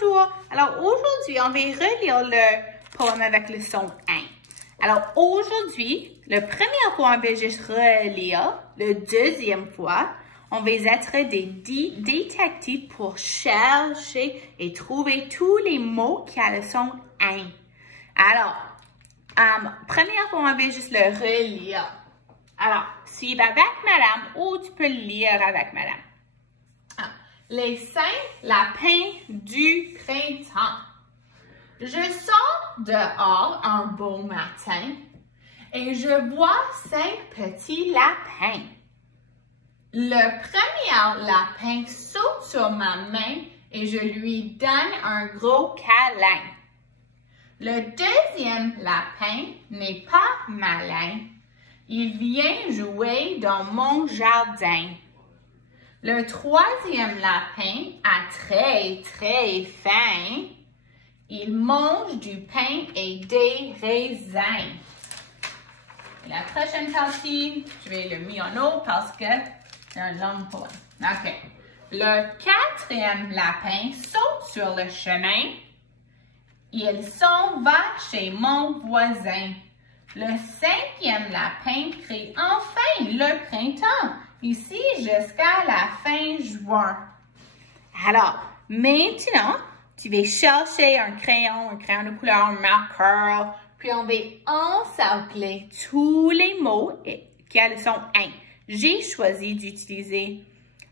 Bonjour. Alors aujourd'hui, on va relire le poème avec le son 1. Alors aujourd'hui, le premier fois, on va juste relire. Le deuxième fois, on va être des détectives pour chercher et trouver tous les mots qui ont le son 1. Alors, première fois, on va juste le relire. Alors, suive avec madame ou tu peux lire avec madame. Les 5 lapins du printemps. Je sors dehors un beau matin et je vois 5 petits lapins. Le premier lapin saute sur ma main et je lui donne un gros câlin. Le deuxième lapin n'est pas malin. Il vient jouer dans mon jardin. Le troisième lapin a très faim. Il mange du pain et des raisins. Et la prochaine partie, je vais le mettre en haut parce que c'est un long poème. OK. Le quatrième lapin saute sur le chemin. Il s'en va chez mon voisin. Le cinquième lapin crie enfin le printemps, ici jusqu'à la fin juin. Alors, maintenant, tu vas chercher un crayon de couleur, un marqueur, puis on va encercler tous les mots qui ont le son 1. J'ai choisi d'utiliser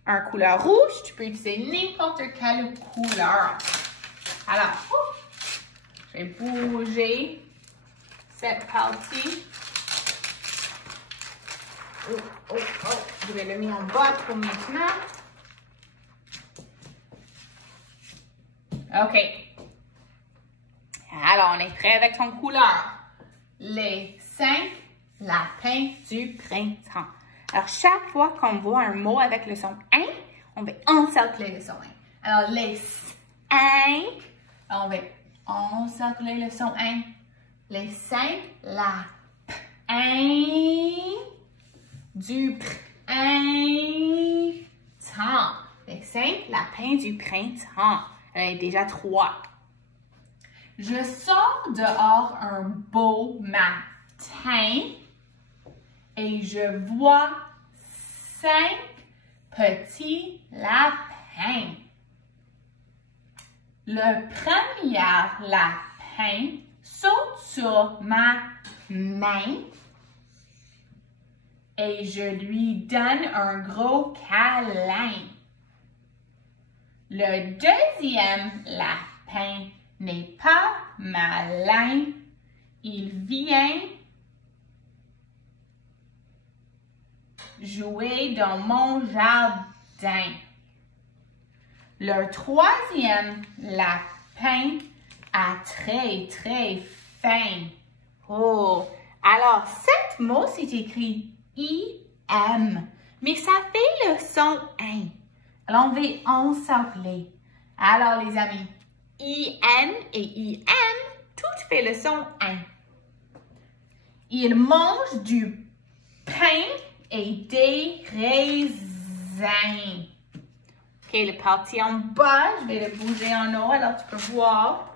une couleur rouge, tu peux utiliser n'importe quelle couleur. Alors, je vais bouger cette partie. Je vais le mettre en bas pour maintenant. OK. Alors, on est prêt avec ton couleur. Les 5 lapins du printemps. Alors, chaque fois qu'on voit un mot avec le son 1, on va encercler le son 1. Alors, les 5, on va encercler le son 1. Les 5 lapins du printemps. Les 5 lapins du printemps. Il y a déjà 3. Je sors dehors un beau matin et je vois 5 petits lapins. Le premier lapin saute sur ma main et je lui donne un gros câlin. Le deuxième lapin n'est pas malin. Il vient jouer dans mon jardin. Le troisième lapin a très faim. Oh, alors cet mot c'est écrit I-M, mais ça fait le son 1. Alors on va encercler. Alors les amis, I-N et I-M, tout fait le son 1. Il mange du pain et des raisins. OK, le parti en bas, je vais le bouger en haut, alors tu peux voir.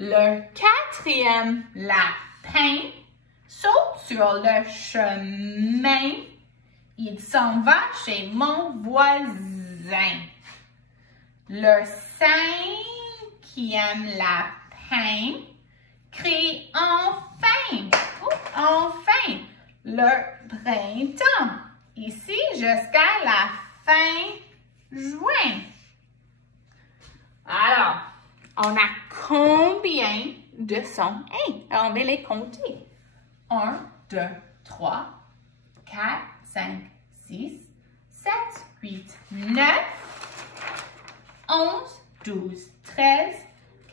Le quatrième lapin saute sur le chemin. Il s'en va chez mon voisin. Le cinquième lapin crie enfin, enfin, le printemps, ici jusqu'à la fin juin. Alors, on a combien de sons 1? Alors, on va les compter. 1, 2, 3, 4, 5, 6, 7, 8, 9, 11, 12, 13,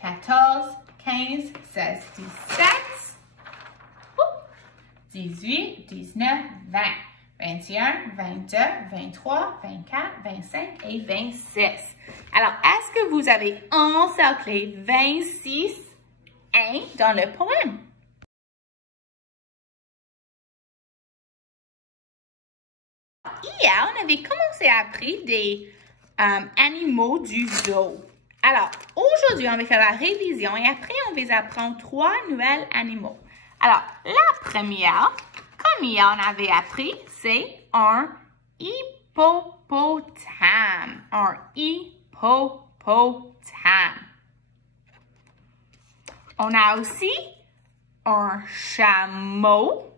14, 15, 16, 17, 18, 19, 20, 21, 22, 23, 24, 25 et 26. Alors, est-ce que vous avez encerclé 26 dans le poème? Hier, on avait commencé à apprendre des animaux du zoo. Alors, aujourd'hui, on va faire la révision et après, on va apprendre 3 nouvelles animaux. Alors, la première, comme hier, on avait appris, c'est un hippopotame. Un hippopotame. On a aussi un chameau.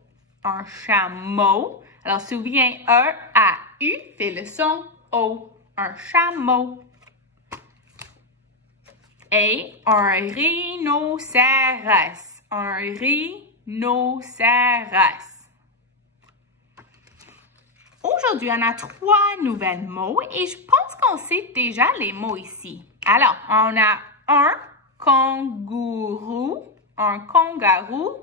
Un chameau. Alors, souviens, E-A-U fait le son O. Un chameau. Et un rhinocéros. Un rhinocéros. Aujourd'hui, on a 3 nouvelles mots et je pense qu'on sait déjà les mots ici. Alors, on a un kangourou, un kangourou,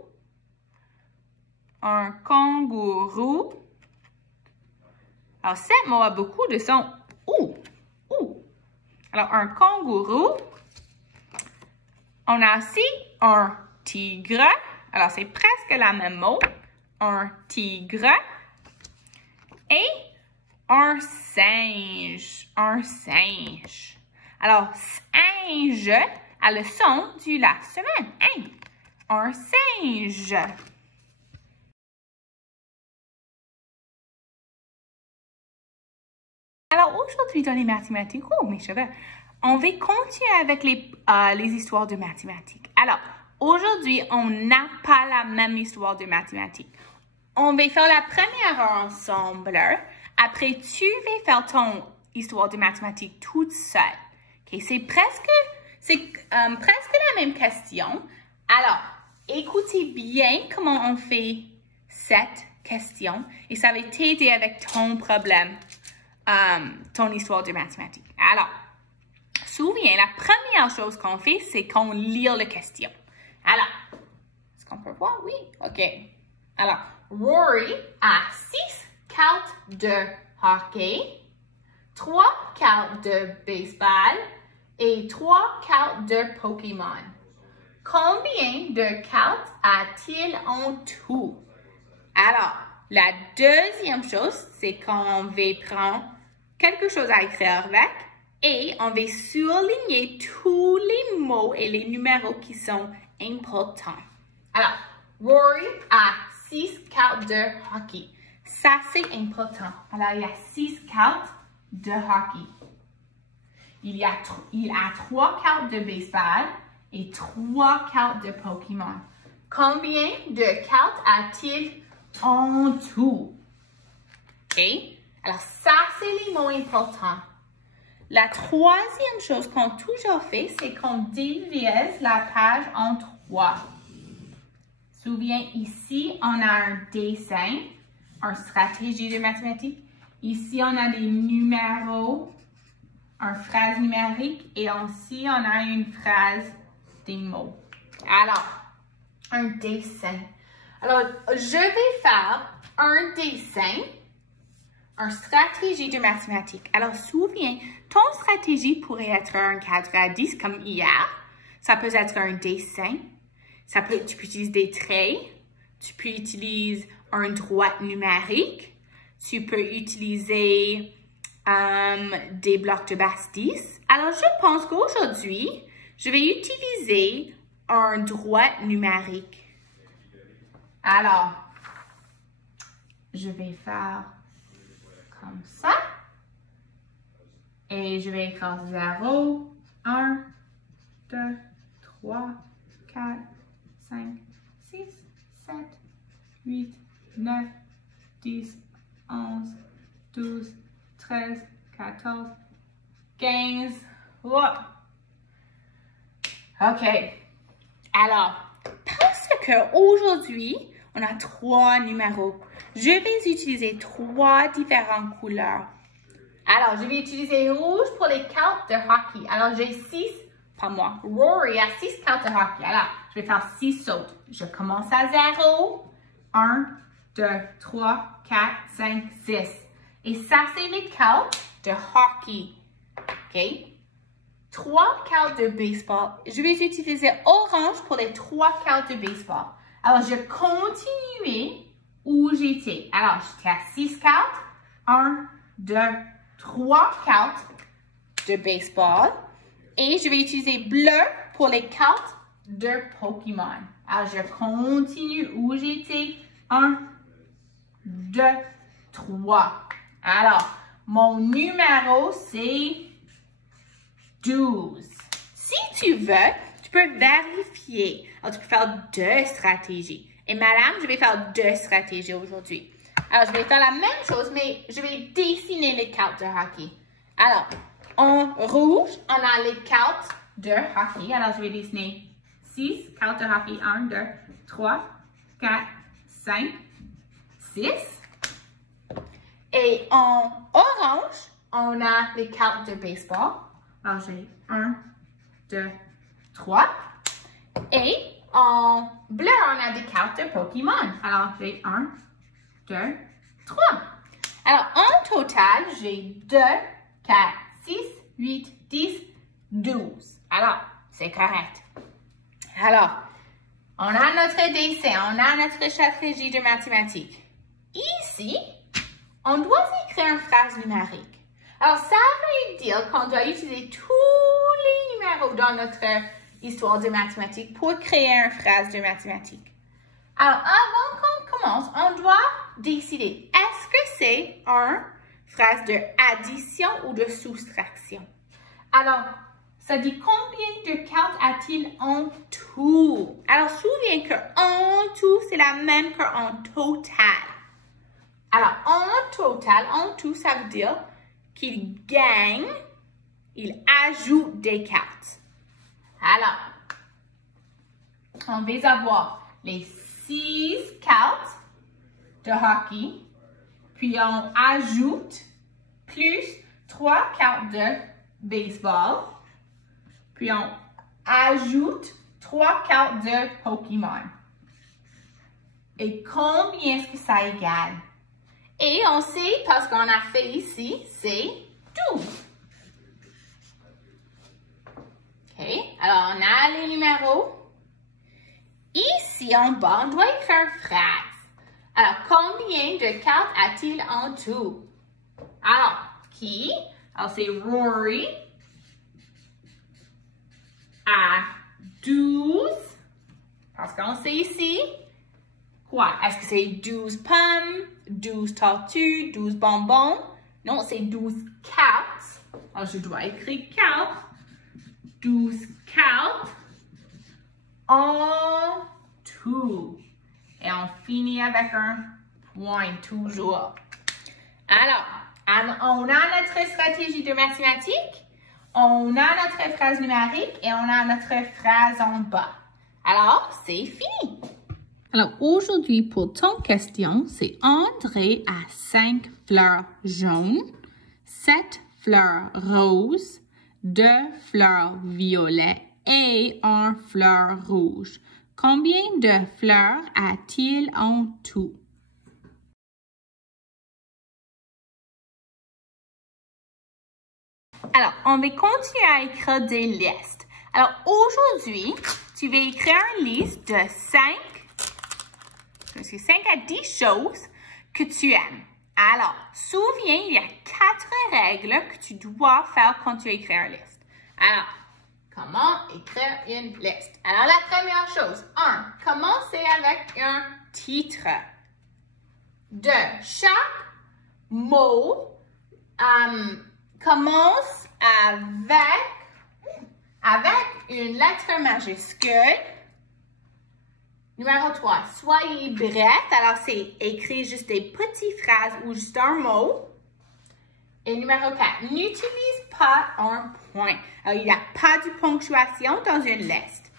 un kangourou. Alors, ce mot a beaucoup de sons ou, ou. Alors, un kangourou. On a aussi un tigre. Alors, c'est presque la même mot. Un tigre. Et un singe. Un singe. Alors, singe a le son de la semaine. Hein? Un singe. Alors, aujourd'hui, dans les mathématiques, oh, mes cheveux, on va continuer avec les histoires de mathématiques. Alors, aujourd'hui, on n'a pas la même histoire de mathématiques. On va faire la première ensemble. Après, tu vas faire ton histoire de mathématiques toute seule. Okay? C'est presque la même question. Alors, écoutez bien comment on fait cette question et ça va t'aider avec ton problème, ton histoire de mathématiques. Alors, souviens, la première chose qu'on fait, c'est qu'on lit la question. Alors, est-ce qu'on peut voir? Oui, OK. Alors, Rory a 6 cartes de hockey, 3 cartes de baseball et 3 cartes de Pokémon. Combien de cartes a-t-il en tout? Alors, la deuxième chose, c'est qu'on va prendre quelque chose à écrire avec et on va souligner tous les mots et les numéros qui sont importants. Alors, Rory a 6 cartes de hockey. Ça, c'est important. Alors, il y a 6 cartes de hockey. Il a 3 cartes de baseball et 3 cartes de Pokémon. Combien de cartes a-t-il en tout? OK? Alors, ça, c'est les mots importants. La troisième chose qu'on a toujours fait, c'est qu'on divise la page en 3. Souviens, ici, on a un dessin, une stratégie de mathématiques. Ici, on a des numéros, une phrase numérique et aussi, on a une phrase des mots. Alors, un dessin. Alors, je vais faire un dessin, une stratégie de mathématiques. Alors, souviens, ton stratégie pourrait être un cadre à 10 comme hier. Ça peut être un dessin. Tu peux utiliser des traits. Tu peux utiliser une droite numérique. Tu peux utiliser des blocs de base 10. Alors, je pense qu'aujourd'hui, je vais utiliser une droite numérique. Alors, je vais faire comme ça. Et je vais écrire 0, 1, 2, 3, 4, 5, 6, 7, 8, 9, 10, 11, 12, 13, 14, 15. Oh. OK. Alors, parce qu'aujourd'hui, on a 3 numéros. Je vais utiliser 3 différentes couleurs. Alors, je vais utiliser rouge pour les cartes de hockey. Alors, j'ai 6, pas moi, Rory a 6 cartes de hockey. Alors, je vais faire 6 sautes. Je commence à 0. 1, 2, 3, 4, 5, 6. Et ça, c'est mes cartes de hockey. OK? 3 cartes de baseball. Je vais utiliser orange pour les 3 cartes de baseball. Alors, je continue où j'étais. Alors, j'étais à 6 cartes. 1, 2, 3 cartes. de baseball. Et je vais utiliser bleu pour les cartes de Pokémon. Alors, je continue où j'étais. 1, 2, 3. Alors, mon numéro, c'est 12. Si tu veux, tu peux vérifier. Alors, tu peux faire 2 stratégies. Et madame, je vais faire 2 stratégies aujourd'hui. Alors, je vais faire la même chose, mais je vais dessiner les cartes de hockey. Alors, en rouge, on a les cartes de hockey. Alors, je vais dessiner 6 cartes de hockey. 1, 2, 3, 4, 5, 6. Et en orange, on a les cartes de baseball. Alors, j'ai 1, 2, 3. Et en bleu, on a des cartes de Pokémon. Alors, j'ai 1, 2, 3. Alors, en total, j'ai 2, 4, 6, 8, 10, 12. Alors, c'est correct. Alors, on a notre dessin, on a notre stratégie de mathématiques. Ici, on doit écrire une phrase numérique. Alors, ça veut dire qu'on doit utiliser tous les numéros dans notre histoire de mathématiques pour créer une phrase de mathématiques. Alors, avant qu'on commence, on doit décider, est-ce que c'est une phrase de addition ou de soustraction? Alors, ça dit combien de cartes a-t-il en tout? Alors, souviens qu'en tout, c'est la même qu'en total. Alors, en tout, ça veut dire qu'il gagne, il ajoute des cartes. Alors, on va avoir les 6 cartes de hockey, puis on ajoute plus 3 cartes de baseball, puis on ajoute 3 cartes de Pokémon. Et combien est-ce que ça égale? Et on sait, parce qu'on a fait ici, c'est 12. OK, alors on a les numéros. Ici en bas, on doit écrire une phrase. Alors, combien de cartes a-t-il en tout? Alors, qui? Alors, c'est Rory à 12. Parce qu'on sait ici, quoi? Est-ce que c'est 12 pommes, 12 tortues, 12 bonbons? Non, c'est 12 cartes. Alors, je dois écrire cartes. 12 cartes en tout. Et on finit avec un point toujours. Alors, on a notre stratégie de mathématiques, on a notre phrase numérique et on a notre phrase en bas. Alors, c'est fini. Alors, aujourd'hui, pour ton question, c'est André a 5 fleurs jaunes, 7 fleurs roses, 2 fleurs violettes et 1 fleur rouge. Combien de fleurs a-t-il en tout? Alors, on va continuer à écrire des listes. Alors, aujourd'hui, tu vas écrire une liste de 5 à 10 choses que tu aimes. Alors, souviens, il y a 4 règles que tu dois faire quand tu écris une liste. Alors, comment écrire une liste? Alors, la première chose, 1. Commencez avec un titre. 2. Chaque mot commence avec une lettre majuscule. Numéro 3. Soyez bref. Alors, c'est écrire juste des petites phrases ou juste un mot. Et numéro 4, n'utilise pas un point. Alors, il n'y a pas de ponctuation dans une liste.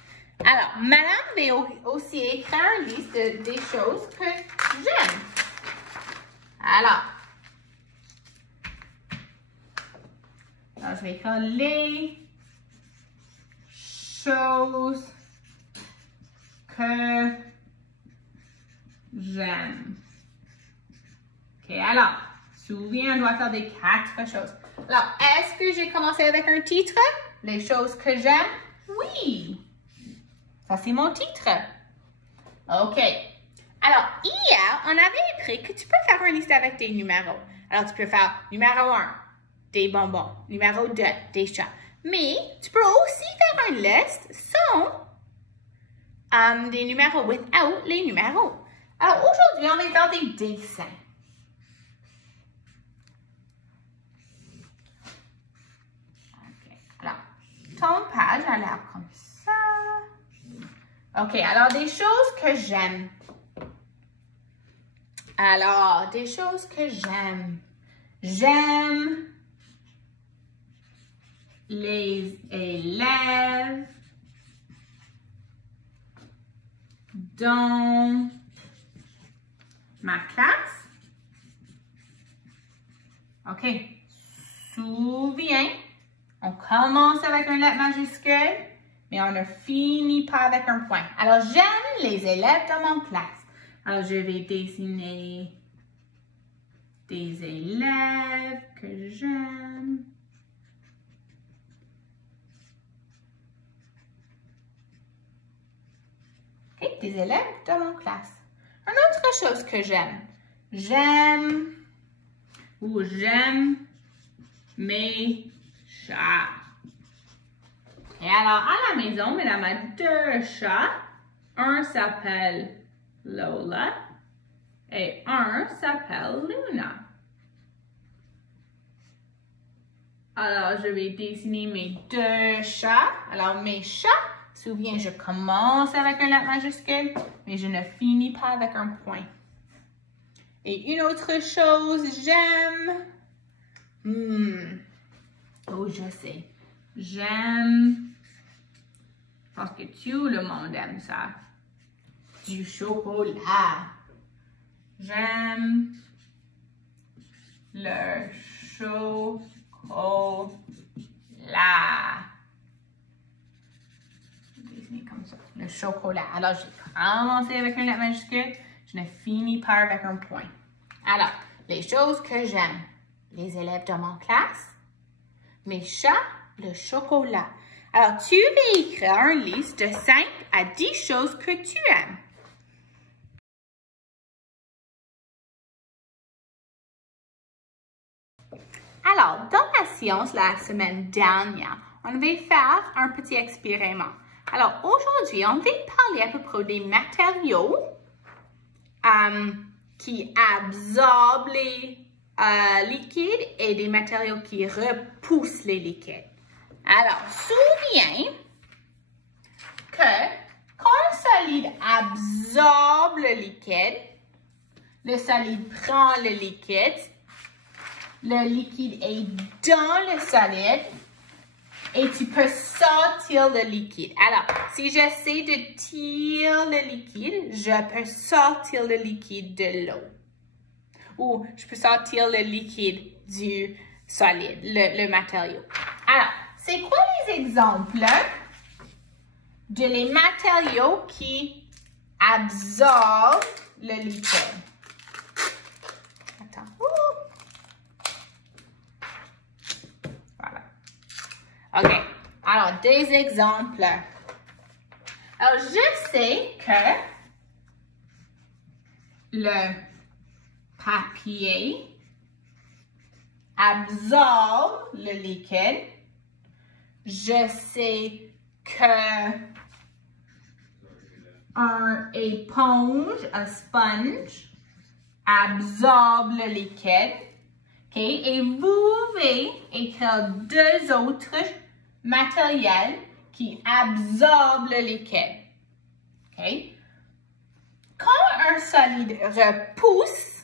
Alors, madame va aussi écrire une liste des choses que j'aime. Alors, je vais écrire les choses que j'aime. OK, alors, souviens, on doit faire des 4 choses. Alors, est-ce que j'ai commencé avec un titre? Les choses que j'aime? Oui. Ça, c'est mon titre. OK. Alors, hier, on avait appris que tu peux faire une liste avec des numéros. Alors, tu peux faire numéro 1, des bonbons. Numéro 2, des chats. Mais tu peux aussi faire une liste sans des numéros, without les numéros. Alors aujourd'hui, on va faire des dessins. Ok, alors, ton page a l'air comme ça. Ok, alors des choses que j'aime. Alors, des choses que j'aime. J'aime les élèves dans ma classe. OK. Souviens, on commence avec une lettre majuscule, mais on ne finit pas avec un point. Alors, j'aime les élèves dans mon classe. Alors, je vais dessiner des élèves que j'aime. OK, des élèves dans mon classe. Une autre chose que j'aime. J'aime mes chats. Et alors, à la maison, madame a 2 chats. Un s'appelle Lola et un s'appelle Luna. Alors, je vais dessiner mes 2 chats. Alors, mes chats, souviens, je commence avec une lettre majuscule, mais je ne finis pas avec un point. Et une autre chose, j'aime... Oh, je sais. J'aime... Parce que tout le monde aime ça. Du chocolat. J'aime le chocolat. Comme ça. Le chocolat. Alors, j'ai commencé avec une lettre majuscule. Je ne finis pas avec un point. Alors, les choses que j'aime. Les élèves de mon classe. Mes chats. Le chocolat. Alors, tu vas écrire une liste de 5 à 10 choses que tu aimes. Alors, dans la science, la semaine dernière, on va faire un petit expériment. Alors, aujourd'hui, on va parler à peu près des matériaux qui absorbent les liquides et des matériaux qui repoussent les liquides. Alors, souviens que quand un solide absorbe le solide prend le liquide est dans le solide et tu peux sortir le liquide. Alors, si j'essaie de tirer le liquide, je peux sortir le liquide de l'eau. Ou je peux sortir le liquide du solide, le matériau. Alors, c'est quoi les exemples de les matériaux qui absorbent le liquide? Attends. Voilà. OK. Alors, des exemples. Alors, je sais que le papier absorbe le liquide. Je sais que une éponge, un sponge, absorbe le liquide. Okay? Et vous pouvez écrire 2 autres matériels qui absorbent le liquide. Okay? Quand un solide repousse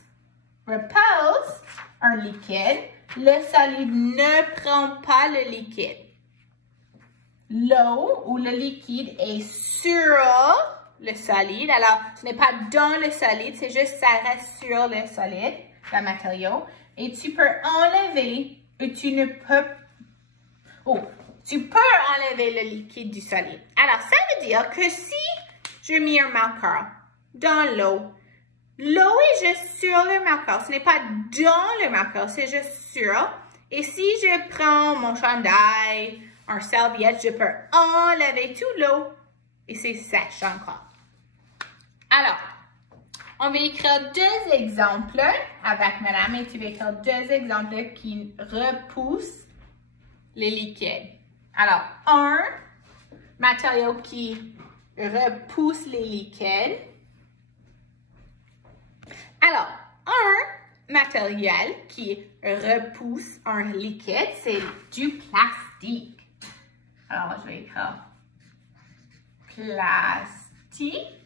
un liquide, le solide ne prend pas le liquide. L'eau ou le liquide est sur le solide. Alors, ce n'est pas dans le solide, c'est juste ça reste sur le solide, le matériau. Et tu peux enlever, ou tu peux enlever le liquide du solide. Alors, ça veut dire que si je mets un marqueur dans l'eau, l'eau est juste sur le marqueur. Ce n'est pas dans le marqueur, c'est juste sur. Et si je prends mon chandail, un serviette, je peux enlever toute l'eau et c'est sèche encore. Alors, on va écrire deux exemples avec madame et tu vas écrire deux exemples qui repoussent les liquides. Alors, un matériau qui repousse les liquides. Alors, un matériel qui repousse un liquide, c'est du plastique. Alors, je vais écrire plastique.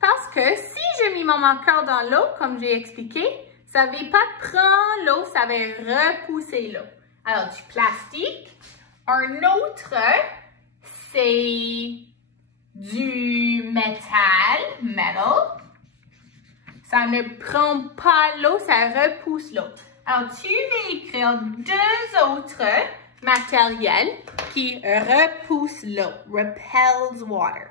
Parce que si je mets mon marqueur dans l'eau, comme j'ai expliqué, ça ne va pas prendre l'eau, ça va repousser l'eau. Alors, du plastique. Un autre, c'est du métal, metal. Ça ne prend pas l'eau, ça repousse l'eau. Alors, tu vas écrire deux autres matériels qui repoussent l'eau, repels water.